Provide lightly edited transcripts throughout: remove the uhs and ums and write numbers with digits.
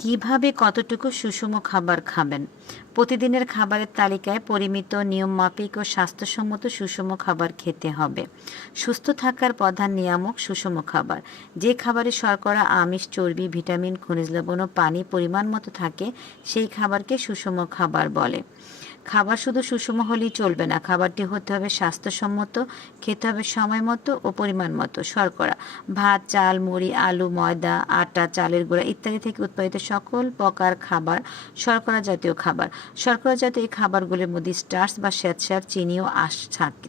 কিভাবে কতটুকু সুষম খাবার খাবেন? প্রতিদিনের খাবারের তালিকায় পরিমিত, নিয়মমাফিক ও স্বাস্থ্যসম্মত সুষম খাবার খেতে হবে। সুস্থ থাকার প্রধান নিয়ামক সুষম খাবার। যে খাবারে শর্করা, আমিষ, চর্বি, ভিটামিন, খনিজ লবণ ও পানি পরিমাণ মতো থাকে সেই খাবারকে সুষম খাবার বলে। খাবার শুধু সুষম হলেই চলবে না, খাবারটি হতে হবে স্বাস্থ্যসম্মত, খেতে হবে সময় মতো ও পরিমাণ মতো। শর্করা: ভাত, চাল, মুড়ি, আলু, ময়দা, আটা, চালের গুঁড়া ইত্যাদি থেকে উৎপাদিত সকল প্রকার খাবার শর্করা জাতীয় খাবার। শর্করা জাতীয় এই খাবারগুলির মধ্যে স্টার্চ বা শ্বেতসার, চিনিও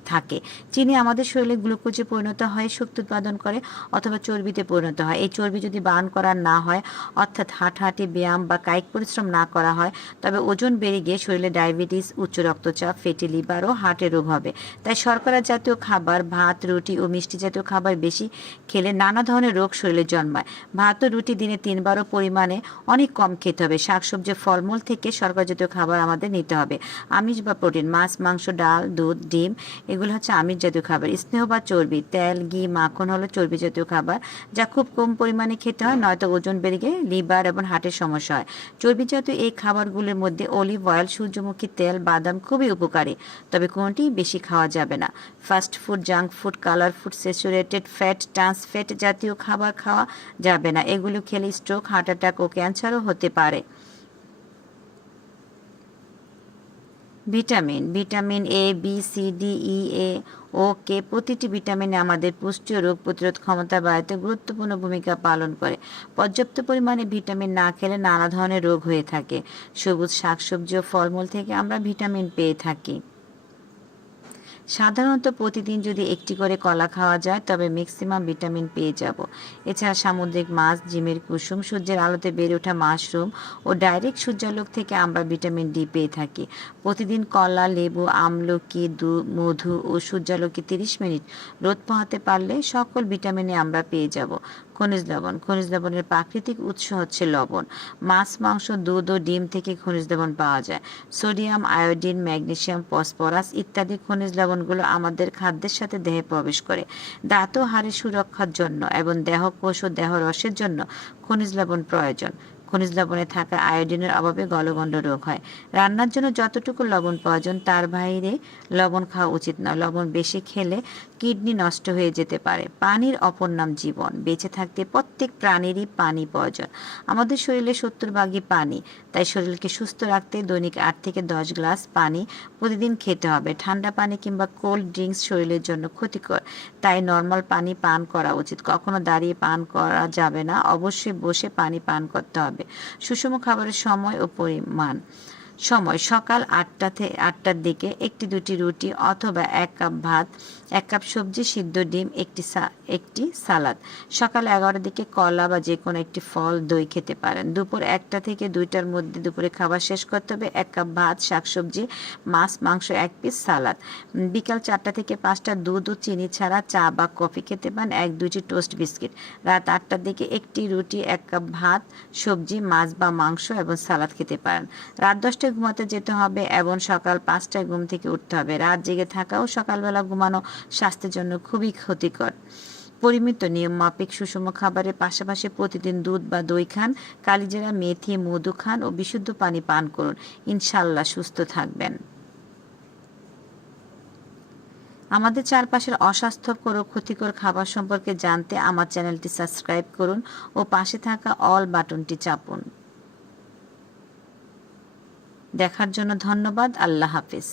থাকে। চিনি আমাদের শরীরে গ্লুকোজে পরিণত হয়, শক্তি উৎপাদন করে, অথবা চর্বিতে পরিণত হয়। এই চর্বি যদি বার্ন করা না হয়, অর্থাৎ হাঁটাহাঁটি, ব্যায়াম বা কায়িক পরিশ্রম না করা হয়, তবে ওজন বেড়ে গিয়ে শরীরে ডায়াবেটিস, উচ্চ রক্তচাপ, ফ্যাটি লিভার ও হার্টের রোগ হবে। তাই শর্করা জাতীয় খাবার, ভাত, রুটি ও মিষ্টি জাতীয় খাবার বেশি খেলে নানা ধরনের রোগ শরীরে জন্মায়। ভাত ও রুটি দিনে 3 বারও পরিমাণে অনেক কম খেতে হবে। শাকসবজি, ফলমূল থেকে শর্করা জাতীয় খাবার আমাদের নিতে হবে। আমিষ বা প্রোটিন: মাছ, মাংস, ডাল, দুধ, ডিম এগুলো হচ্ছে আমিষ জাতীয় খাবার। স্নেহ বা চর্বি: তেল, ঘি, মাখন হলো চর্বি জাতীয় খাবার, যা খুব কম পরিমাণে খেতে হয়, নয়তো ওজন বেড়ে গিয়ে লিভার এবং হার্টের সমস্যা হয়। চর্বি জাতীয় এই খাবারগুলোর মধ্যে অলিভ অয়েল, সূর্যমুখী তেল, বাদাম খুবই উপকারী, তবে কোনোটি বেশি খাওয়া যাবে না। Fast food, junk food, colour food, saturated fat, trans fat জাতীয় খাবার খাওয়া যাবে না। এগুলো খেলে স্ট্রোক, হার্ট অ্যাটাক ও ক্যান্সারও হতে পারে। Vitamin A, B, C, D, E, A ও কে প্রতিটি ভিটামিন আমাদের পুষ্টি ও রোগ প্রতিরোধ ক্ষমতা বাড়াতে গুরুত্বপূর্ণ ভূমিকা পালন করে। পর্যাপ্ত পরিমাণে ভিটামিন না খেলে নানা ধরনের রোগ হয়ে থাকে। সবুজ শাকসবজি ও ফলমূল থেকে আমরা ভিটামিন পেয়ে থাকি। সাধারণত প্রতিদিন যদি একটি করে কলা খাওয়া যায় তবে ম্যাক্সিমাম ভিটামিন পেয়ে যাব। এছাড়া সামুদ্রিক মাছ, ডিমের কুসুম, সূর্যের আলোতে বেড়ে ওঠা মাশরুম ও ডাইরেক্ট সূর্যালোক থেকে আমরা ভিটামিন ডি পেয়ে থাকি। প্রতিদিন কলা, লেবু, আমলকি, মধু ও সূর্যালোকে 30 মিনিট রোদ পোহাতে পারলে সকল ভিটামিনে আমরা পেয়ে যাব। খনিজ লবণ: খনিজ লবণের প্রাকৃতিক উৎস হচ্ছে লবণ। মাছ, মাংস, দুধ ও ডিম থেকে খনিজ লবণ পাওয়া যায়। সোডিয়াম, আয়োডিন, ম্যাগনেসিয়াম, ফসফরাস ইত্যাদি খনিজ লবণগুলো আমাদের খাদ্যের সাথে দেহে প্রবেশ করে। দাঁত ও হাড়ের সুরক্ষার জন্য এবং দেহকোষ ও দেহরসের জন্য খনিজ লবণ প্রয়োজন। খনিজ লবণে থাকা আয়োডিনের অভাবে গলগণ্ড রোগ হয়। রান্নার জন্য যতটুকু লবণ প্রয়োজন তার বাইরে লবণ খাওয়া উচিত নয়। লবণ বেশি খেলে কিডনি নষ্ট হয়ে যেতে পারে। পানির অপর নাম জীবন। বেঁচে থাকতে প্রত্যেক প্রাণীরই পানি প্রয়োজন। আমাদের শরীরে 70 ভাগই পানি। তাই শরীরকে সুস্থ রাখতে দৈনিক 8 থেকে 10 গ্লাস পানি প্রতিদিন খেতে হবে। ঠান্ডা পানি কিংবা কোল্ড ড্রিঙ্কস শরীরের জন্য ক্ষতিকর, তাই নর্মাল পানি পান করা উচিত। কখনো দাঁড়িয়ে পান করা যাবে না, অবশ্যই বসে পানি পান করতে হবে। সুষম খাবারের সময় ও পরিমাণ: সময়: সকাল 8টার দিকে 1-2টি রুটি অথবা 1 কাপ ভাত, 1 কাপ সবজি, সিদ্ধ ডিম, একটি সালাদ। সকাল 11টার দিকে কলা বা যে কোনো একটি ফল, দই খেতে পারেন। দুপুর 1টা থেকে 2টার মধ্যে দুপুরে খাবার শেষ করতে হবে। 1 কাপ ভাত, শাকসবজি, মাছ, মাংস, 1 পিস সালাদ। বিকাল 4টা থেকে 5টা দুধ ও চিনি ছাড়া চা বা কফি খেতে পারেন, 1-2টি টোস্ট বিস্কিট। রাত 8টার দিকে 1টি রুটি, 1 কাপ ভাত, সবজি, মাছ বা মাংস এবং সালাদ খেতে পারেন। রাত 10টায় ঘুমাতে যেতে হবে এবং সকাল 5টায় ঘুম থেকে উঠতে হবে। রাত জেগে থাকা ও সকালবেলা ঘুমানো স্বাস্থ্যের জন্য খুবই ক্ষতিকর। পরিমিত, নিয়মমাফিক সুষম খাবারের পাশাপাশি প্রতিদিন দুধ বা দই খান, কালিজিরা, মেথি, মধু খান ও বিশুদ্ধ পানি পান করুন। ইনশাআল্লাহ সুস্থ থাকবেন। আমাদের চারপাশের অস্বাস্থ্যকর ও ক্ষতিকর খাবার সম্পর্কে জানতে আমার চ্যানেলটি সাবস্ক্রাইব করুন ও পাশে থাকা অল বাটনটি চাপুন। দেখার জন্য ধন্যবাদ। আল্লাহ হাফেজ।